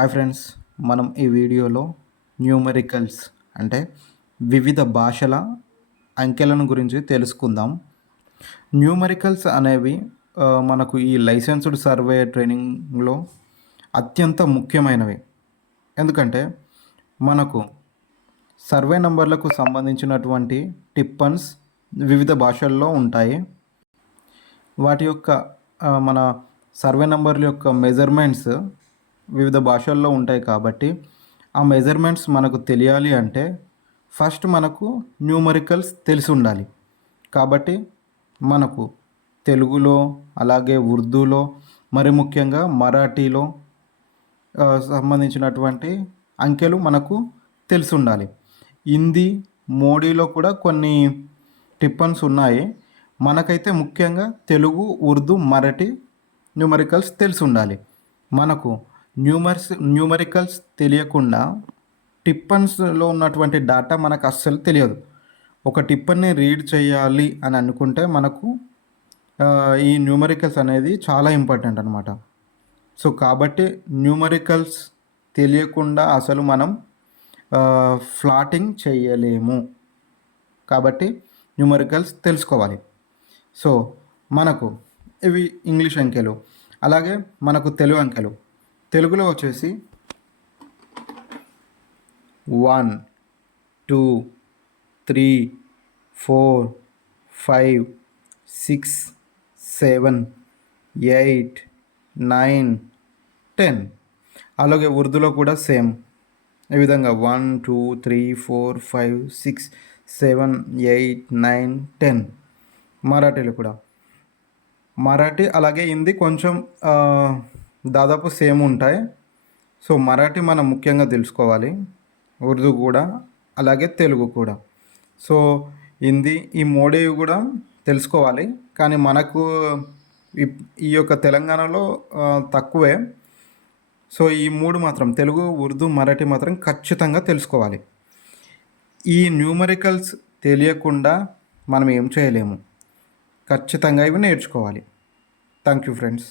Hi friends, మనం ఈ వీడియోలో న్యూమరికల్స్ అంటే వివిధ భాషల అంకెలను గురించి తెలుసుకుందాం. న్యూమరికల్స్ అనేవి మనకు ఈ లైసెన్స్డ్ సర్వే ట్రైనింగ్లో అత్యంత ముఖ్యమైనవి. ఎందుకంటే మనకు సర్వే నంబర్లకు సంబంధించినటువంటి టిప్పన్స్ వివిధ భాషల్లో ఉంటాయి. వాటి యొక్క మన సర్వే నంబర్ల యొక్క మెజర్మెంట్స్ వివిధ భాషల్లో ఉంటాయి కాబట్టి ఆ మెజర్మెంట్స్ మనకు తెలియాలి అంటే ఫస్ట్ మనకు న్యూమరికల్స్ తెలిసి ఉండాలి. కాబట్టి మనకు తెలుగులో, అలాగే ఉర్దూలో, మరి ముఖ్యంగా మరాఠీలో సంబంధించినటువంటి అంకెలు మనకు తెలిసి ఉండాలి. హిందీ, మోడీలో కూడా కొన్ని టిప్పన్స్ ఉన్నాయి. మనకైతే ముఖ్యంగా తెలుగు, ఉర్దూ, మరాఠీ న్యూమరికల్స్ తెలిసి ఉండాలి. మనకు న్యూమరికల్స్ తెలియకుండా టిప్పన్స్లో ఉన్నటువంటి డేటా మనకు అస్సలు తెలియదు. ఒక టిప్పన్ని రీడ్ చేయాలి అని అనుకుంటే మనకు ఈ న్యూమరికల్స్ అనేది చాలా ఇంపార్టెంట్ అనమాట. సో కాబట్టి న్యూమరికల్స్ తెలియకుండా అసలు మనం ఫ్లాటింగ్ చేయలేము. కాబట్టి న్యూమరికల్స్ తెలుసుకోవాలి. సో మనకు ఇవి ఇంగ్లీష్ అంకెలు, అలాగే మనకు తెలుగు అంకెలు. తెలుగులో వచ్చేసి 1, 2, 3, 4, 5, 6, 7, 8, 9, 10. అలాగే ఉర్దూలో కూడా సేమ్ ఈ విధంగా 1, 2, 3, 4, 5, 6, 7, 8, 9, 10. మరాఠీలో కూడా మరాఠీ అలాగే హిందీ కొంచెం దాదాపు సేమ్ ఉంటాయి. సో మరాఠీ మనం ముఖ్యంగా తెలుసుకోవాలి, ఉర్దూ కూడా, అలాగే తెలుగు కూడా. సో హిందీ, ఈ మోడీ కూడా తెలుసుకోవాలి. కానీ మనకు ఈ యొక్క తెలంగాణలో తక్కువే. సో ఈ మూడు మాత్రం తెలుగు, ఉర్దూ, మరాఠీ మాత్రం ఖచ్చితంగా తెలుసుకోవాలి. ఈ న్యూమరికల్స్ తెలియకుండా మనం ఏం చేయలేము. ఖచ్చితంగా ఇవి నేర్చుకోవాలి. Thank you friends.